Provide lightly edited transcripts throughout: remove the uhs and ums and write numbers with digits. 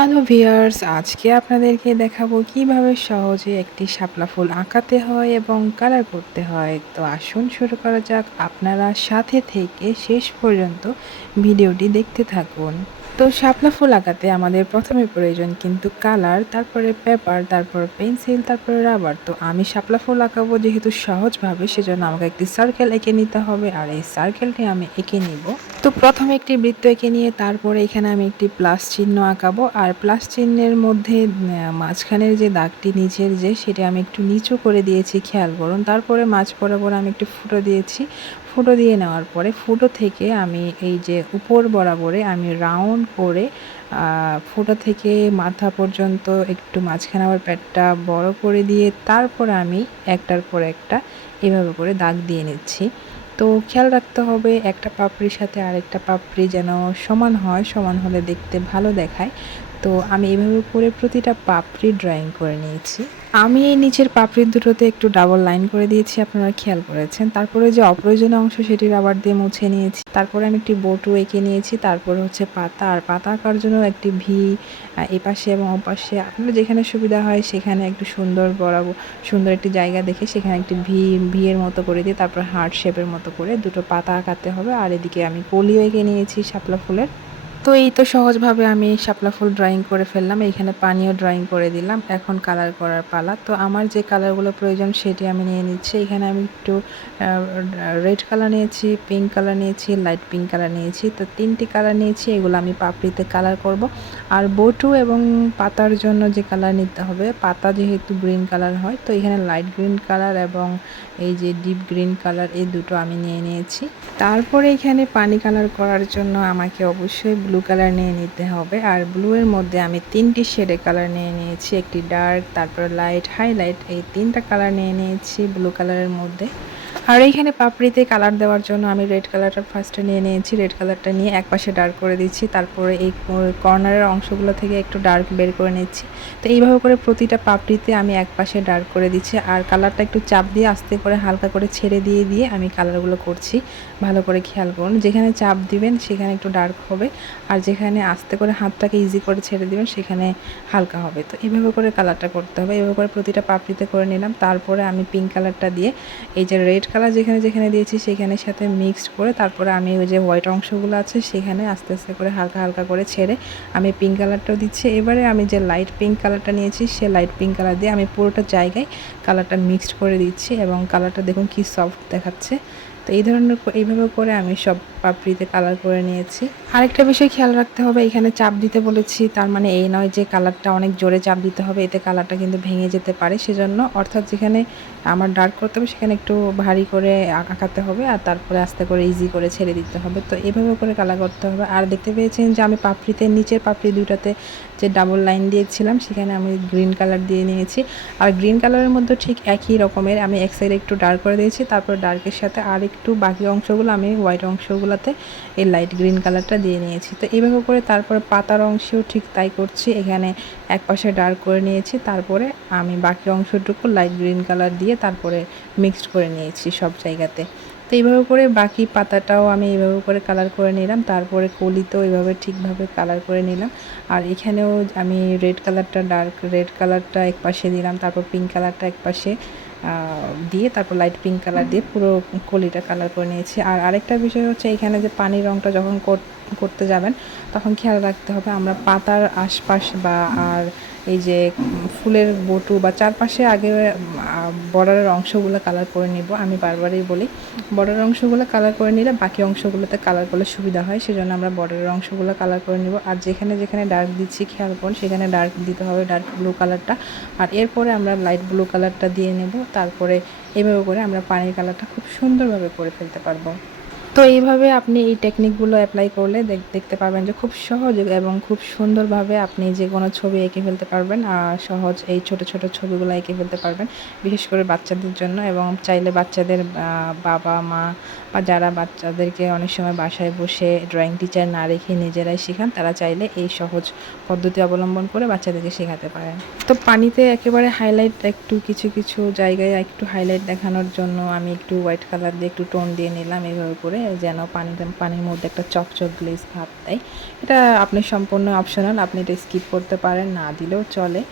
Hello viewers, আজকে আপনাদেরকে দেখাবো কিভাবে সহজে একটি শাপলা ফুল আঁকাতে হয় এবং কালার করতে হয়। তো আসুন শুরু করা যাক। আপনারা সাথে থেকে শেষ পর্যন্ত ভিডিওটি দেখতে থাকুন। তো শাপলা ফুল আঁকাতে আমাদের প্রথমে প্রয়োজন কিন্তু কালার, তারপরে পেপার, তারপর পেন্সিল, তারপরে রাবার। তো আমি শাপলা ফুল আঁকাবো যেহেতু সহজভাবে, সেজন্য আমাকে একটি সার্কেল এঁকে নিতে হবে, আর এই সার্কেলটি আমি এঁকে নিব। তো প্রথমে একটি বৃত্ত এঁকে নিয়ে তারপরে এখানে আমি একটি প্লাস চিহ্ন আঁকাবো, আর প্লাস চিহ্নের মধ্যে মাঝখানের যে দাগটি নিচের সেটা আমি একটু নিচু করে দিয়েছি, খেয়াল করুন। তারপরে মাঝ বরাবর আমি একটু ফুটো দিয়েছি। ফুটো দিয়ে নেওয়ার পরে ফুটো থেকে আমি এই যে উপর বরাবরে আমি রাউন্ড করে ফুটো থেকে মাথা পর্যন্ত একটু মাঝখানে আবার পেটটা বড় করে দিয়ে তারপরে আমি একটার পর একটা এভাবে করে দাগ দিয়ে নিচ্ছি। তো খেয়াল রাখতে হবে একটা পাপড়ির সাথে আরেকটা পাপড়ি যেন সমান হয়, সমান হলে দেখতে ভালো দেখায়। তো আমি এভাবে করে প্রতিটা পাপড়ি ড্রয়িং করে নিয়েছি। আমি এই নিচের পাপড়ি দুটোতে একটু ডাবল লাইন করে দিয়েছি, আপনারা খেয়াল করেছেন। তারপরে যে অপ্রয়োজনীয় অংশ সেটি রাবার দিয়ে মুছে নিয়েছি। তারপরে আমি একটি বটু এঁকে নিয়েছি। তারপরে হচ্ছে পাতা, আর পাতা আঁকার জন্য একটি ভি এপাশে এবং ওপাশে আপনার যেখানে সুবিধা হয় সেখানে একটু সুন্দর একটি জায়গা দেখে সেখানে একটি ভি এর মতো করে দিয়ে তারপর হার্ট শেপের মতো করে দুটো পাতা আঁকাতে হবে। আর এদিকে আমি কলিও এঁকে নিয়েছি শাপলা ফুলের। তো এই তো সহজভাবে আমি শাপলা ফুল ড্রয়িং করে ফেললাম। এইখানে পানিও ড্রয়িং করে দিলাম। এখন কালার করার পালা। তো আমার যে কালারগুলো প্রয়োজন সেটি আমি নিয়ে নিচ্ছি। এখানে আমি একটু রেড কালার নিয়েছি, পিঙ্ক কালার নিয়েছি, লাইট পিঙ্ক কালার নিয়েছি। তো 3টি কালার নিয়েছি, এগুলো আমি পাপড়িতে কালার করব। আর বটু এবং পাতার জন্য যে কালার নিতে হবে, পাতা যেহেতু গ্রিন কালার হয়, তো এখানে লাইট গ্রিন কালার এবং এই যে ডিপ গ্রিন কালার, এই দুটো আমি নিয়ে নিয়েছি। তারপরে এখানে পানি কালার করার জন্য আমাকে অবশ্যই ব্লু কালার নিয়ে নিতে হবে। আর ব্লু এর মধ্যে আমি 3টি শেডে কালার নিয়ে নিয়েছি, একটি ডার্ক, তারপর লাইট, হাইলাইট, এই 3টা কালার নিয়ে নিয়েছি ব্লু কালারের মধ্যে। আর এইখানে পাপড়িতে কালার দেওয়ার জন্য আমি রেড কালারটা ফার্স্টে নিয়ে নিয়েছি। রেড কালারটা নিয়ে একপাশে ডার্ক করে দিচ্ছি, তারপরে এই কর্নারের অংশগুলো থেকে একটু ডার্ক বের করে নিচ্ছি। তো এইভাবে করে প্রতিটা পাপড়িতে আমি একপাশে ডার্ক করে দিচ্ছি, আর কালারটা একটু চাপ দিয়ে আস্তে করে হালকা করে ছেড়ে দিয়ে আমি কালারগুলো করছি। ভালো করে খেয়াল করুন, যেখানে চাপ দিবেন সেখানে একটু ডার্ক হবে, আর যেখানে আস্তে করে হাতটাকে ইজি করে ছেড়ে দিবেন সেখানে হালকা হবে। তো এইভাবে করে কালারটা করতে হবে। এভাবে করে প্রতিটা পাপড়িতে করে নিলাম। তারপরে আমি পিঙ্ক কালারটা দিয়ে এই যে রেড কালার যেখানে দিয়েছি সেখানের সাথে মিক্সড করে তারপরে আমি ওই যে হোয়াইট অংশগুলো আছে সেখানে আস্তে আস্তে করে হালকা করে ছেড়ে আমি পিঙ্ক কালারটাও দিচ্ছি। এবারে আমি যে লাইট পিঙ্ক কালারটা নিয়েছি সে লাইট পিঙ্ক কালার দিয়ে আমি পুরোটা জায়গায় কালারটা মিক্সড করে দিচ্ছি, এবং কালারটা দেখুন কি সফট দেখাচ্ছে। তো এইভাবে করে আমি সব পাপড়িতে কালার করে নিয়েছি। আরেকটা বিষয় খেয়াল রাখতে হবে, এখানে চাপ দিতে বলেছি তার মানে এই নয় যে কালারটা অনেক জোরে চাপ দিতে হবে, এতে কালারটা কিন্তু ভেঙে যেতে পারে। সেজন্য অর্থাৎ যেখানে আমার ডার্ক করতে হবে সেখানে একটু ভারী করে আঁকাতে হবে, আর তারপরে আস্তে করে ইজি করে ছেড়ে দিতে হবে। তো এভাবে করে কালার করতে হবে। আর দেখতে পেয়েছেন যে আমি পাপড়িতে নিচের পাপড়ি দুটাতে যে ডাবল লাইন দিয়েছিলাম সেখানে আমি গ্রিন কালার দিয়ে নিয়েছি। আর গ্রিন কালারের মধ্যে ঠিক একই রকমের আমি এক সাইডে একটু ডার্ক করে দিয়েছি, তারপর ডার্কের সাথে আর একটু বাকি অংশগুলো আমি হোয়াইট অংশগুলোতে এই লাইট গ্রিন কালারটা দিয়ে নিয়েছি। তো এইভাবে করে তারপরে পাতার অংশেও ঠিক তাই করছি। এখানে এক পাশে ডার্ক করে নিয়েছি, তারপরে আমি বাকি অংশটুকু লাইট গ্রিন কালার দিয়ে তারপরে মিক্সড করে নিয়েছি সব জায়গাতে। তো এইভাবে করে বাকি পাতাটাও আমি এইভাবে করে কালার করে নিলাম। তারপরে কলিতেও এইভাবে ঠিকভাবে কালার করে নিলাম। আর এখানেও আমি ডার্ক রেড কালারটা এক পাশে দিলাম, তারপর পিঙ্ক কালারটা এক পাশে দিয়ে তারপর লাইট পিঙ্ক কালার দিয়ে পুরো কলিটা কালার করে নিয়েছি। আর আরেকটা বিষয় হচ্ছে, এখানে যে পানির রঙটা যখন করতে যাবেন তখন খেয়াল রাখতে হবে আমরা পাতার আশপাশ বা আর এই যে ফুলের বটু বা চারপাশে আগে বর্ডারের অংশগুলো কালার করে নিব। আমি বারবারই বলি বর্ডারের অংশগুলো কালার করে নিলে বাকি অংশগুলোতে কালার করলে সুবিধা হয়, সেজন্য আমরা বর্ডারের অংশগুলো কালার করে নিব। আর যেখানে ডার্ক দিচ্ছি খেয়াল করুন সেখানে ডার্ক দিতে হবে, ডার্ক ব্লু কালারটা। আর এরপরে আমরা লাইট ব্লু কালারটা দিয়ে নেব। তারপরে এভাবে করে আমরা পানির কালারটা খুব সুন্দরভাবে করে ফেলতে পারবো। তো এইভাবে আপনি এই টেকনিকগুলো অ্যাপ্লাই করলে দেখতে পারবেন যে খুব সহজে এবং খুব সুন্দরভাবে আপনি যে কোনো ছবি এঁকে ফেলতে পারবেন। আর সহজ এই ছোট ছবিগুলো এঁকে ফেলতে পারবেন, বিশেষ করে বাচ্চাদের জন্য। এবং চাইলে বাচ্চাদের বাবা মা বা যারা বাচ্চাদেরকে অনেক সময় বাসায় বসে ড্রয়িং টিচার না রেখে নিজেরাই শেখান, তারা চাইলে এই সহজ পদ্ধতি অবলম্বন করে বাচ্চাদেরকে শেখাতে পারেন। তো পানিতে একেবারে হাইলাইট একটু কিছু জায়গায় একটু হাইলাইট দেখানোর জন্য আমি একটু হোয়াইট কালার দিয়ে একটু টোন দিয়ে নিলাম এইভাবে করে, যেন পানির মধ্যে একটা চকচক গ্লেজ ভাব দেয়। এটা আপনি সম্পূর্ণ অপশনাল, আপনি এটা স্কিপ করতে পারেন, না দিলেও চলে।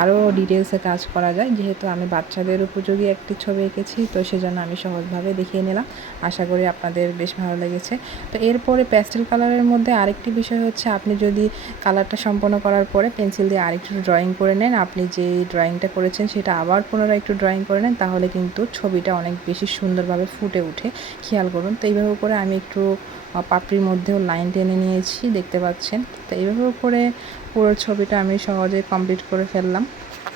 আরও ডিটেলসে কাজ করা যায়, যেহেতু আমি বাচ্চাদের উপযোগী একটি ছবি এঁকেছি তো সেজন্য আমি সহজভাবে দেখিয়ে নিলাম। আশা করি আপনাদের বেশ ভালো লেগেছে। তো এরপরে প্যাস্টেল কালারের মধ্যে আরেকটি বিষয় হচ্ছে, আপনি যদি কালারটা সম্পন্ন করার পরে পেন্সিল দিয়ে আরেকটু ড্রয়িং করে নেন, আপনি যে ড্রয়িংটা করেছেন সেটা আবার পুনরায় একটু ড্রয়িং করে নেন, তাহলে কিন্তু ছবিটা অনেক বেশি সুন্দরভাবে ফুটে ওঠে। খেয়াল করুন। তো এইভাবে করে আমি একটু পাপড়ির মধ্যেও লাইন টেনে নিয়েছি, দেখতে পাচ্ছেন। তো এইভাবে করে পুরো ছবিটা আমি সহজে কমপ্লিট করে ফেললাম।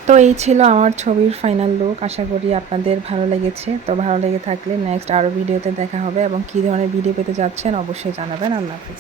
তো এই ছিল আমার ছবির ফাইনাল লুক। আশা করি আপনাদের ভালো লেগেছে। তো ভালো লেগে থাকলে নেক্সট আরও ভিডিওতে দেখা হবে, এবং কী ধরনের ভিডিও পেতে যাচ্ছেন অবশ্যই জানাবেন। আল্লাহ হাফিজ।